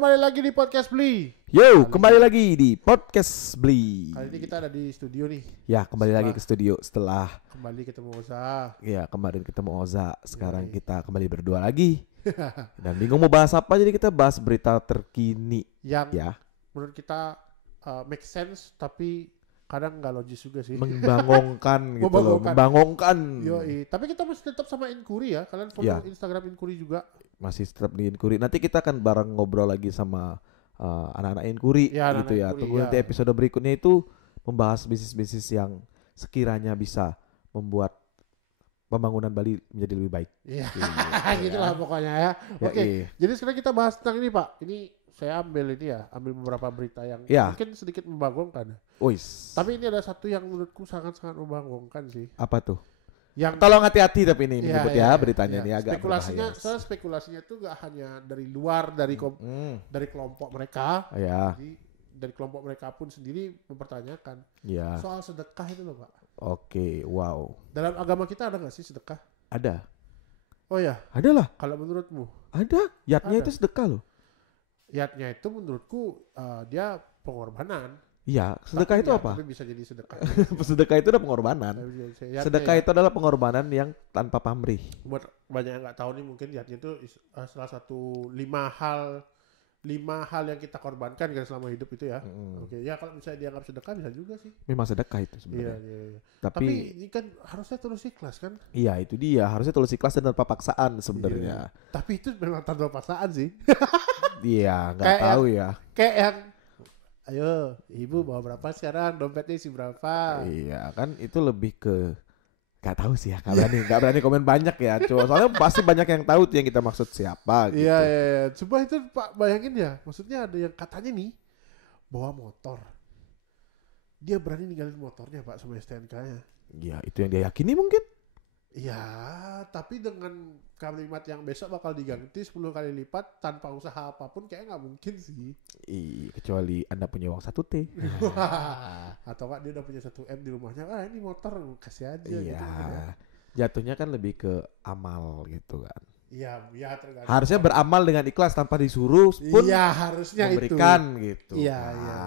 kembali lagi di podcast Bli. Yo, kembali lagi di podcast Bli. Kali ini kita ada di studio nih. Ya, kembali lagi ke studio setelah Kembali ketemu Oza. ya kemarin ketemu Oza. Sekarang Yoi. kita kembali berdua lagi. Dan bingung mau bahas apa, jadi kita bahas berita terkini. Yang Ya, menurut kita make sense tapi kadang nggak logis juga sih. membangongkan gitu loh, membangongkan. Yoi. Tapi kita masih tetap sama Inquiry ya. Kalian follow Ya. Instagram Inquiry juga. Masih tetap di Inquiry. Nanti kita akan bareng ngobrol lagi sama anak-anak Inquiry Ya, gitu anak-anak ya. Inquiry, Tunggu ya. nanti episode berikutnya itu membahas bisnis-bisnis yang sekiranya bisa membuat pembangunan Bali menjadi lebih baik. Iya. Gitu Gitulah ya. pokoknya ya. Ya, Oke. iya. Jadi sekarang kita bahas tentang ini Pak. Ini saya ambil beberapa berita yang Ya. mungkin sedikit membangongkan. Wis. Tapi ini ada satu yang menurutku sangat-sangat membangongkan sih. Apa tuh? Yang Tolong hati-hati tapi ini Iya, menyebut iya, ya iya, beritanya iya. ini agak spekulasinya, berbahaya. soalnya spekulasinya itu gak hanya dari luar dari dari kelompok mereka, Ya, jadi dari kelompok mereka pun sendiri mempertanyakan ya. soal sedekah itu loh Pak. Oke, wow. Dalam agama kita ada nggak sih sedekah? Ada. Oh ya, Ada lah. kalau menurutmu, Ada. Yatnya Ada. itu sedekah loh. yatnya itu menurutku dia pengorbanan. Iya, sedekah Tapi itu ya, apa? Tapi bisa jadi sedekah. Sedekah itu adalah pengorbanan. Sedekah itu adalah pengorbanan yang tanpa pamrih. Buat banyak yang nggak tahu nih mungkin yatnya itu salah satu 5 hal yang kita korbankan kan selama hidup itu ya. Oke, ya kalau misalnya dianggap sedekah bisa juga sih. Memang sedekah itu Iya, sebenarnya. iya. Tapi Tapi ini kan harusnya tulus ikhlas kan? iya itu dia, harusnya tulus ikhlas dan tanpa paksaan sebenarnya. Tapi itu memang tanpa paksaan sih. Iya, nggak Kayak tahu ya. Kayak yang, ayo ibu bawa berapa sekarang? Dompetnya isi berapa? Iya, kan itu lebih ke nggak tahu sih ya, nggak berani komen banyak ya. Cuma soalnya pasti banyak yang tahu tuh yang kita maksud siapa gitu. Iya, iya, iya. Coba itu Pak bayangin ya. Maksudnya ada yang katanya nih bawa motor. Dia berani ninggalin motornya Pak sama STNK-nya. Ya, itu yang dia yakini mungkin. Iya, tapi dengan kalimat yang besok bakal diganti 10 kali lipat tanpa usaha apapun kayak nggak mungkin sih. Kecuali Anda punya uang 1 T. Atau Pak dia udah punya 1 M di rumahnya. Ini motor kasih aja Iya. gitu kan ya. Jatuhnya kan lebih ke amal gitu kan. Iya, ya tergantung. Harusnya beramal dengan ikhlas tanpa disuruh pun Iya, harusnya memberikan gitu. Iya, kan. iya.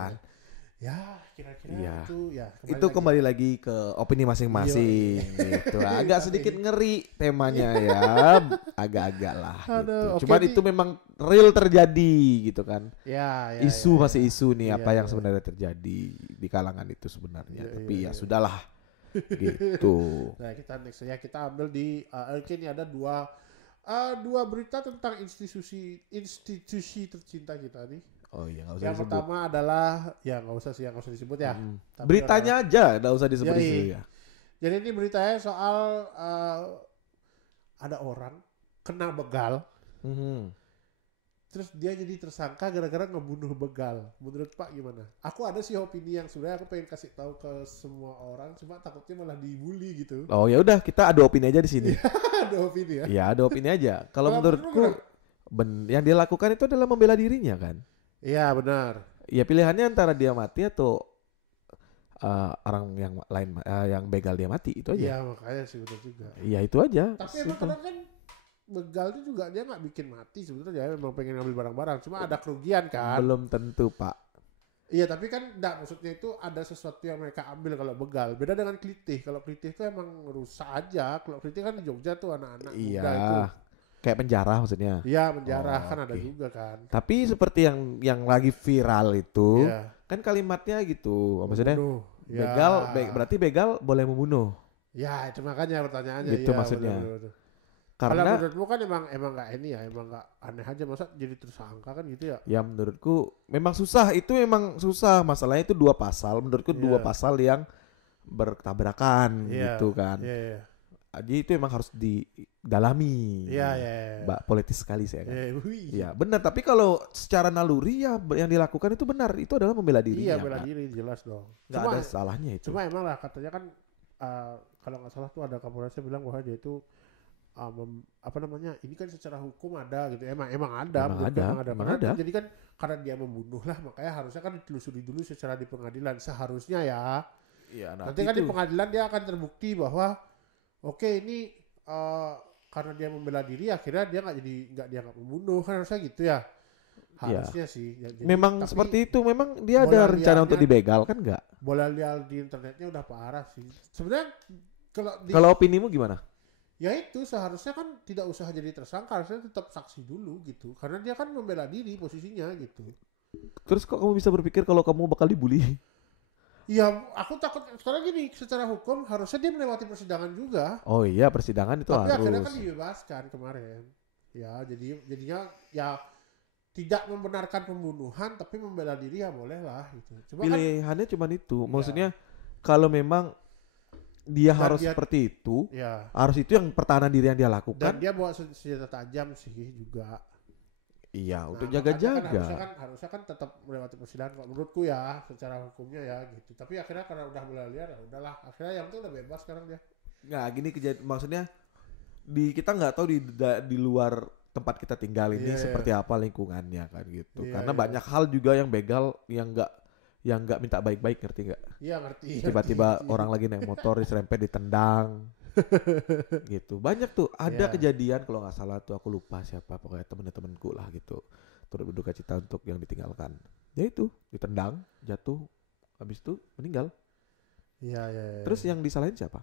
Ya, kira-kira Iya. itu ya. Itu kembali lagi ke opini masing-masing gitu. Agak sedikit ngeri temanya ya, agak-agak lah Aduh, gitu. oke Cuman nih. itu memang real terjadi gitu kan. Ya, ya. Isu ya, masih ya. isu nih apa Iya, yang iya. sebenarnya terjadi di kalangan itu sebenarnya. Iya, Tapi iya, ya iya. sudahlah gitu. Nah, kita next ya kita ambil di ini ada dua berita tentang institusi tercinta kita nih. Oh iya nggak usah Yang disebut. pertama adalah ya nggak usah disebut ya. Tapi Beritanya aja nggak usah disebut Yoi. isu ya. Jadi ini beritanya soal ada orang kena begal, Mhm. terus dia jadi tersangka gara-gara ngebunuh begal. Menurut Pak gimana? Aku ada sih opini yang sebenarnya aku pengen kasih tahu ke semua orang, cuma takutnya malah dibully gitu. Oh ya udah kita ada opini aja di sini. Ada opini ya? Ya ada opini aja. Kalau Kalau menurutku yang dia lakukan itu adalah membela dirinya kan. Iya benar. Ya pilihannya antara dia mati atau orang yang lain yang begal dia mati itu aja. Iya makanya sih benar juga. Iya itu aja. Tapi emang kadang kan begal itu juga dia nggak bikin mati sebenarnya, memang pengen ngambil barang-barang, cuma ada kerugian kan. Belum tentu Pak. Iya tapi kan enggak, maksudnya itu ada sesuatu yang mereka ambil kalau begal. Beda dengan klitih. Kalau klitih itu emang rusak aja. Kalau klitih kan di Jogja tuh anak-anak muda itu. Iya. Kayak penjara maksudnya. Iya menjarah Oh, kan ada oke. juga kan. Tapi seperti yang lagi viral itu Iya. kan kalimatnya gitu. Maksudnya Membunuh. Ya. begal berarti begal boleh membunuh. Ya itu makanya pertanyaannya. Gitu Iya, maksudnya. bener. Karena Kalau menurutmu kan emang nggak ini ya, emang nggak aneh aja masa jadi tersangka kan gitu ya? ya menurutku memang susah. Itu memang susah. Masalahnya itu 2 pasal. Menurutku 2 Iya. pasal yang bertabrakan Iya. gitu kan. Iya, iya. Jadi itu emang harus didalami. Iya, iya. Mbak politis sekali saya kan. Iya, wih. Ya benar. Tapi kalau secara naluri ya yang dilakukan itu benar. Itu adalah membela dirinya. Iya bela kan. diri jelas dong. Nggak ada salahnya itu. Cuma emang lah katanya kan kalau nggak salah tuh ada Kapolresnya bilang bahwa dia itu ini kan secara hukum ada gitu. Emang ada. Emang menurut ada, emang emang Karena ada. jadi kan karena dia membunuh lah, makanya harusnya kan ditelusuri dulu secara di pengadilan seharusnya ya. Iya, Nanti kan di pengadilan dia akan terbukti bahwa oke ini karena dia membela diri akhirnya dia nggak dianggap membunuh kan, harusnya gitu ya. Harusnya sih. Ya, jadi, Memang tapi seperti itu, memang dia bola ada rencana untuk liarnya- dibegal kan enggak? bola liar di internetnya udah parah sih. Sebenarnya Kalau opinimu gimana? ya itu seharusnya kan tidak usah jadi tersangka, harusnya tetap saksi dulu gitu. Karena dia kan membela diri posisinya gitu. Terus kok kamu bisa berpikir kalau kamu bakal dibully? Ya aku takut sekarang gini, secara hukum harusnya dia melewati persidangan juga. Oh iya, persidangan itu Tapi akhirnya harus. kan dibebaskan kemarin. Ya jadinya ya tidak membenarkan pembunuhan tapi membela diri ya boleh lah gitu. Cuma kan Pilihannya cuma itu. Iya. Maksudnya kalau memang dia Dan harus dia- seperti itu, ya harus itu yang pertahanan diri yang dia dan lakukan. dia bawa senjata tajam sih juga. Iya, untuk Nah, makanya jaga-jaga. harusnya kan tetap melewati persidangan kalau menurutku ya secara hukumnya ya gitu. Tapi akhirnya karena udah bola liar ya udahlah. Akhirnya yang itu udah bebas sekarang dia. Nah, gini maksudnya kita nggak tahu di luar tempat kita tinggal ini Iya, seperti apa lingkungannya kan gitu. Iya, Karena iya. banyak hal juga yang begal yang nggak minta baik-baik, ngerti nggak? Iya ngerti. Tiba-tiba ngerti. orang lagi naik motor diserempet ditendang. Gitu. Banyak tuh ada Iya. kejadian kalau nggak salah tuh aku lupa siapa, pokoknya temen-temenku lah gitu. Turut berduka cita untuk yang ditinggalkan. Ya itu, ditendang, jatuh, habis itu meninggal. Iya. Terus yang disalahin siapa?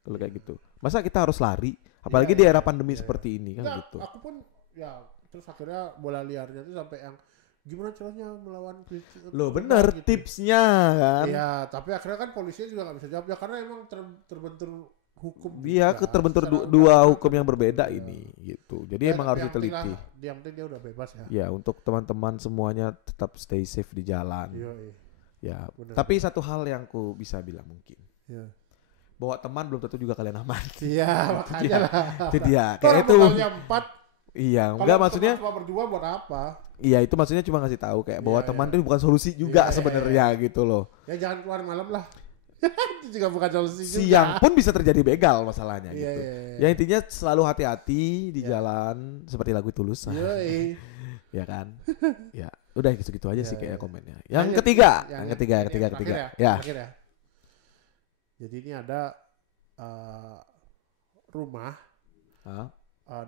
Kalau kayak gitu. Masa kita harus lari? Apalagi di Iya, era pandemi iya. seperti ini kan Enggak, gitu. aku pun ya terus akhirnya bola liarnya tuh sampai yang gimana caranya melawan kritik. Loh bener gitu. tipsnya kan. Iya, tapi akhirnya kan polisinya juga nggak bisa jawab ya karena emang terbentur hukum. Dia juga. terbentur Secara dua undang-undang hukum yang berbeda iya. ini gitu. Jadi Ya, emang tapi harus yang penting diteliti. lah, yang penting dia udah bebas ya. Ya untuk teman-teman semuanya tetap stay safe di jalan. Iya. Ya. Benar. Tapi satu hal yang aku bisa bilang mungkin Iya. bawa teman belum tentu juga kalian aman. Iya, makanya lah. Itu dia. Kalau Kayak itu. modalnya 4, Iya, kalau enggak maksudnya. cuma berdua buat apa? Iya itu maksudnya cuma ngasih tahu kayak bahwa Iya, teman iya. itu bukan solusi juga Iya, sebenarnya gitu loh. Ya jangan keluar malam lah. Itu juga bukan solusi juga. Siang pun bisa terjadi begal masalahnya Iya, gitu. iya. Ya intinya selalu hati-hati di Iya. jalan seperti lagu Tulus. Yoi. Ya kan? Ya, udah gitu-gitu aja Iya, sih kayak iya. komennya. Yang Lanjut, ketiga, yang yang ketiga. terakhir Ya. terakhir ya. Jadi ini ada rumah, Hah?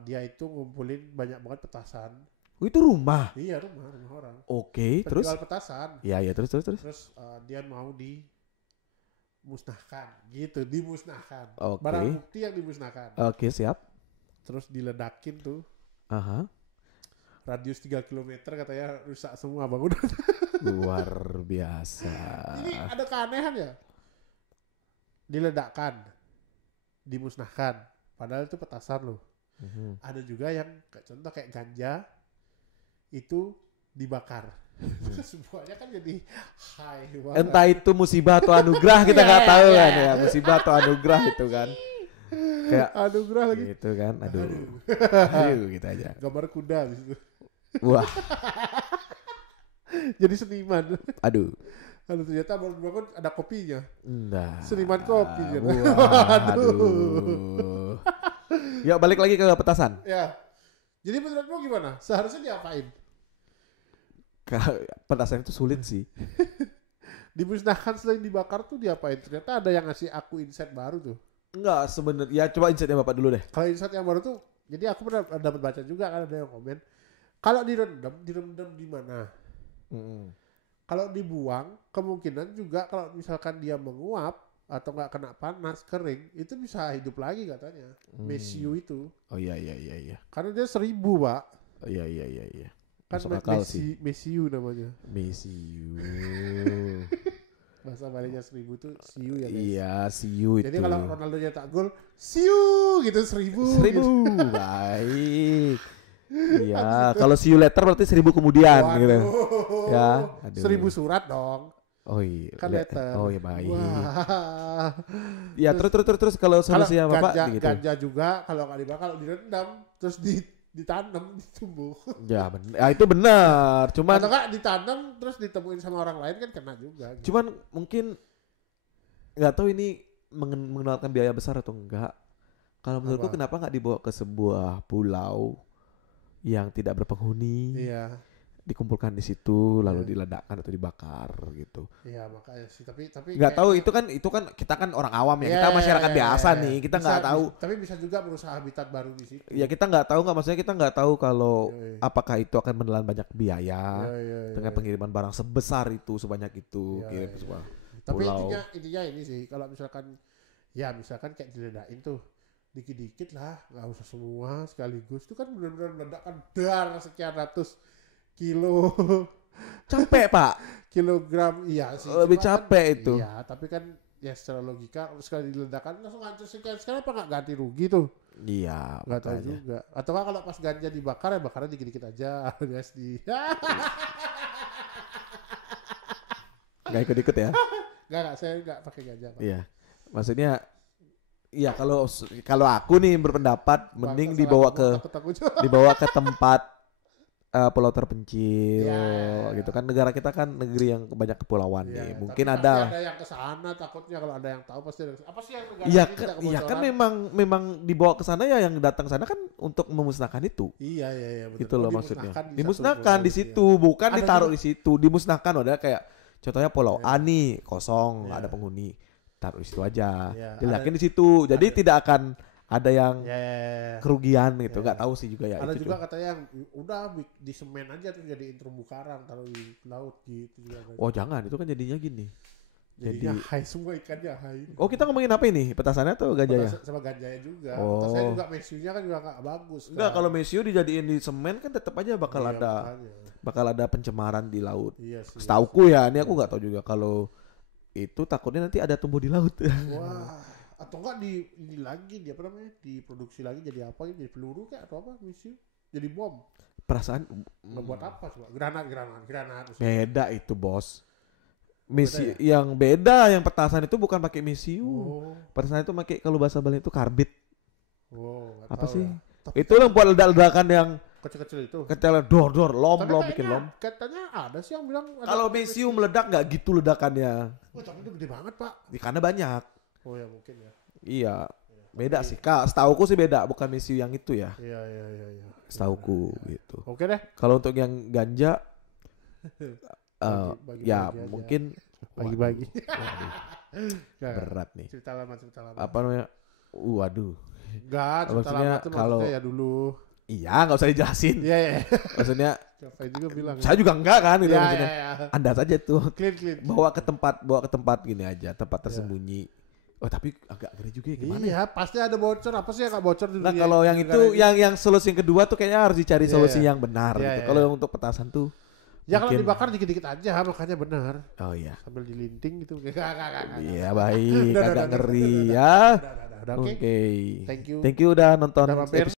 dia itu ngumpulin banyak banget petasan. Oh, itu rumah. Iya rumah orang. Oke, terus? Penjual petasan. Ya, terus. Terus dia mau dimusnahkan, gitu, dimusnahkan. Oke. Barang bukti yang dimusnahkan. Oke, siap. Terus diledakin tuh, Aha. radius 3 km katanya rusak semua bangunan. Luar biasa. Ini ada keanehan ya. Diledakkan, dimusnahkan. Padahal itu petasan loh. Mhm. Ada juga yang kayak contoh kayak ganja itu dibakar. Semuanya kan jadi high banget. Entah itu musibah atau anugerah kita nggak Iya, tahu iya, kan iya. ya. Musibah atau anugerah itu kan. Kayak Anugerah lagi. gitu kan. Aduh. Gitu aja. Gambar kuda di situ. Wah, Jadi seniman. aduh. Lalu ternyata baru bangun ada kopinya. Nah. Seniman kopi, kan? Aduh. Ya balik lagi ke petasan. Ya. Jadi menurutmu gimana? Seharusnya diapain? Petasan itu sulit sih. Dimusnahkan selain dibakar tuh diapain? Ternyata ada yang ngasih aku insight baru tuh. Enggak sebenarnya. Ya coba insightnya Bapak dulu deh. Kalau insight yang baru tuh, jadi aku pernah dapat baca juga kan ada yang komen. Kalau direndam di mana? Mm-mm. Kalau dibuang, kemungkinan juga kalau misalkan dia menguap atau nggak kena panas kering, itu bisa hidup lagi katanya. Mesiu itu, Oh iya. karena dia 1000 pak. Oh iya. Kan Masuk akal sih. Mesiu namanya. Mesiu. Bahasa Balinya 1000 tuh siu ya guys. Iya, siu itu. Jadi kalau Ronaldo nyetak gol, siu gitu 1000. 1000. Gitu. Baik. Iya, kalau see you later berarti 1000 kemudian gitu. Ya, aduh. 1000 surat dong. Oh iya. Kan letter. Oh iya baik. Wah. Ya terus kalau solusinya Bapak gitu. Ganja juga kalau nggak dibakar, kalau direndam terus ditanam, ditumbuh. Ya benar. Ya, itu benar. Cuman Atau nggak ditanam terus ditemuin sama orang lain kan kena juga. Gitu. cuman mungkin nggak tahu ini mengeluarkan biaya besar atau enggak. Kalau menurutku Apa? kenapa nggak dibawa ke sebuah pulau yang tidak berpenghuni Iya. dikumpulkan di situ lalu Iya. diledakkan atau dibakar gitu. Iya makanya sih, tapi Nggak tahu kayaknya- itu kan kita kan orang awam ya, Iya, kita masyarakat iya, biasa iya. nih, kita Bisa- nggak tahu. tapi bisa juga berusaha habitat baru di situ. Ya kita nggak tahu nggak, maksudnya kita nggak tahu kalau Iya, iya. apakah itu akan menelan banyak biaya Iya, iya, iya, dengan iya. pengiriman barang sebesar itu sebanyak itu Iya, kirim ke iya. sebuah Tapi pulau. intinya ini sih, kalau misalkan kayak diledakin tuh dikit-dikit lah, nggak usah semua sekaligus. Itu kan benar-benar meledakkan dar sekian ratus kilo Capek pak, kilogram. Iya sih. lebih cuma kan- capek itu. Iya, tapi kan ya secara logika sekali diledakkan langsung hancur sekian, sekarang apa nggak ganti rugi tuh? Iya, Nggak tahu makanya. juga. Atau nggak kalau pas ganja dibakar ya bakarnya dikit-dikit aja alias di. Nggak ikut-ikut ya. Nggak, saya nggak pakai ganja. Pak. Iya, maksudnya iya kalau aku nih berpendapat mending Salah dibawa ngomong, ke takut-takut. dibawa ke tempat pulau terpencil Ya. gitu kan. Negara kita kan negeri yang banyak kepulauan Iya, nih. tapi Mungkin pasti ada. ada yang ke sana takutnya, kalau ada yang tahu pasti ada. Apa sih yang negara Iya ini kan, tidak iya kan kebocoran? memang dibawa ke sana ya, yang datang sana kan untuk memusnahkan itu. Iya betul. Gitu loh maksudnya. Dimusnahkan Dimusnahkan di satu situ, pulau, bukan Ada ditaruh juga- di situ, dimusnahkan. Ada kayak contohnya pulau Iya. A nih kosong, Iya. ada penghuni, taruh di situ aja. Iya, Diledakin ada- di situ. Jadi ada. tidak akan ada yang Iya. Iya. kerugian gitu. Iya. Nggak tahu sih juga ya Ada itu. juga katanya yang udah di semen aja tuh jadiin terumbu karang, taruh di laut gitu juga. kan. Oh jangan, itu kan jadinya gini. Jadinya jadi- hai semua ikannya hai. Oh kita ngomongin apa ini? Petasannya atau gajahnya? Sama ganjanya juga. Oh. Petasnya juga mesunya kan juga nggak bagus. Enggak, kan. kalau mesiu dijadiin di semen kan tetap aja bakal Iya, ada makanya. pencemaran di laut. Iya sih. Setauku ya, ini aku nggak tahu juga kalau itu takutnya nanti ada tumbuh di laut. Wah, atau enggak ini lagi dia apa namanya? Diproduksi lagi jadi apa gitu? Jadi peluru kayak atau apa? Misi? Jadi bom. Perasaan Ngebuat apa coba? Granat. beda itu bos. Misi Beda yang beda, yang petasan itu bukan pakai mesiu. Oh, Petasan itu pakai, kalau bahasa Bali itu karbit. nggak Apa tahu sih? ya. Tapi Itu yang buat ledak-ledakan yang kecil-kecil itu. kecil dor lom Tapi bikin kayaknya lom. katanya ada sih yang bilang. ada Kalau pakai mesiu meledak nggak gitu ledakannya. Oh, tapi itu gede banget pak. Karena banyak. Oh ya mungkin ya. Iya. Beda sih kak, setauku sih beda, bukan mesiu yang itu ya. Iya. Setauku gitu. Oke deh. Kalau untuk yang ganja, Bagi-bagi ya aja. mungkin Bagi-bagi. waduh, Nggak, berat nih. cerita lama. Apa namanya? Waduh. Enggak, cerita Maksudnya lama tuh kalau- maksudnya ya dulu. Iya, nggak usah dijelasin. Iya. Maksudnya Siapa juga bilang. saya juga enggak kan gitu Iya, maksudnya. iya. Anda saja tuh Clean. bawa ke tempat gini aja, tempat tersembunyi. Oh tapi agak ngeri juga ya, gimana ya? Iya, pasti ada bocor. Apa sih yang nggak bocor di Nah dunia kalau yang negara itu ini? yang solusi yang kedua tuh kayaknya harus dicari Iya, solusi iya. yang benar Iya, gitu. iya, Kalau iya. yang untuk petasan tuh Ya kalau mungkin- dibakar dikit-dikit aja, makanya benar. oh iya. Sambil dilinting gitu. Enggak. Iya baik, Udah, agak udah, ngeri udah, ya. Udah, oke. Oke. Thank you. Thank you udah nonton Udah mampir.